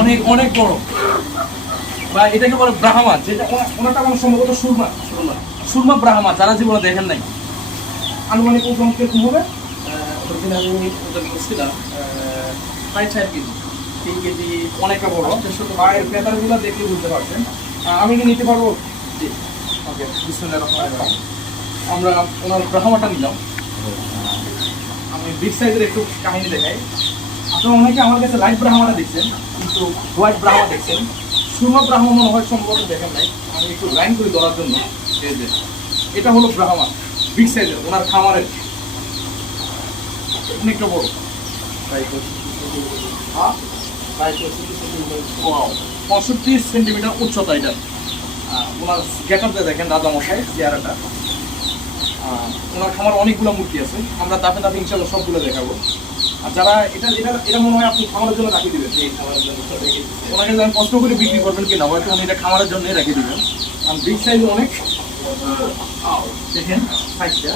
অনেক অনেক বড়। বা এটাকে বলে ব্রাহ্মা, যেটা ওনাটা আমার সম্ভবত সুরমা। সুরমা ব্রাহ্মা, যারা জীবনে দেখেন নাই। আনুমানিক ওজন কিরকম হবে? ওদিন আমি ওজন করছিলাম প্রায় 4 কেজি। 3 কেজি, অনেকটা বড়। পায়ের পেতারগুলো দেখলে বুঝতে পারছেন। আমি কি নিতে পারবো? জি। ওকে, বিসমিল্লাহির রহমানির রহিম। আমরা ওনার ব্রাহ্মাটা নিলাম। আমি বিগ সাইজের একটু কাহিনী দেখাই। আপনারা অনেকে আমার কাছে লাইট ব্রাহ্মাটা দেখছেন, কিন্তু হোয়াইট ব্রাহ্মা দেখছেন। সুরমা ব্রাহ্মা মনে হয় সম্ভবত দেখেন নাই। আমি একটু লাইন করে ধরার জন্য এই যে, এটা হলো ব্রাহ্মা, বিগ সাইজের, ওনার খামারের, অনেকটা বড়। প্রায় 65 সেন্টিমিটার উচ্চতা এটা। ওনার গেটআপটা দেখেন, রাজা মশাই চেহারাটা। ওনার খামার অনেকগুলো মূর্তি আছে, আমরা দাপে দাপে ইনশাল্লাহ সবগুলো দেখাবো। আর যারা এটা এটা এটা মনে হয় আপনি খামারের জন্য রাখিয়ে দিবেন, এই খাবারের জন্য তো রেখে দিচ্ছি। ওনাকে যখন কষ্ট করে বিক্রি করবেন কিনা, হয়তো উনি এটা খামারের জন্যই রেখে দিবেন। আর বিগ সাইজ অনেক, দেখেন সাইজটা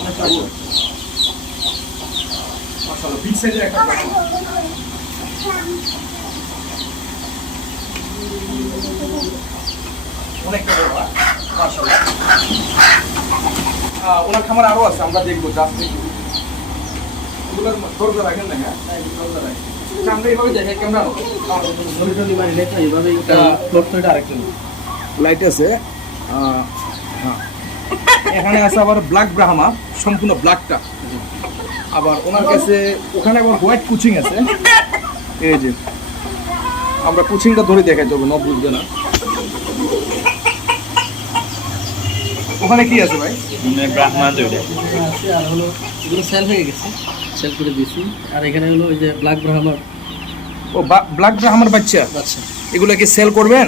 অনেকটা বড়। মাশাআল্লাহ, বিগ সাইজের একটা ব্রাহ্মা। অনেকটা বড়, মাশাআল্লাহ। ওনার খামার আরো আছে, আমরা দেখবো, জাস্ট দেখবো। এগুলোর দরজা রাখেন না? হ্যাঁ, দরজা রাখেন। আমরা এইভাবে দেখে ক্যামেরা মনিটরি মারিলে তো এইভাবেই ফ্লোর তো এটা আরেকটু লাইট আছে। হ্যাঁ, এখানে আছে আবার ব্ল্যাক ব্রাহ্মা, সম্পূর্ণ ব্ল্যাকটা। আবার ওনার কাছে ওখানে আবার হোয়াইট কুচিং আছে। এই যে, আমরা কুচিংটা ধরে দেখাই তবে ন বুঝবে না। ওখানে কি আছে ভাই? ব্রাহ্মা দুইটা আছে। আর হলো এগুলো সেল হয়ে গেছে, সেল করে দিয়েছি। আর এখানে হলো ওই যে ব্ল্যাক ব্রাহ্মার ও ব্ল্যাক ব্রাহ্মার বাচ্চা, আচ্ছা। এগুলো কি সেল করবেন?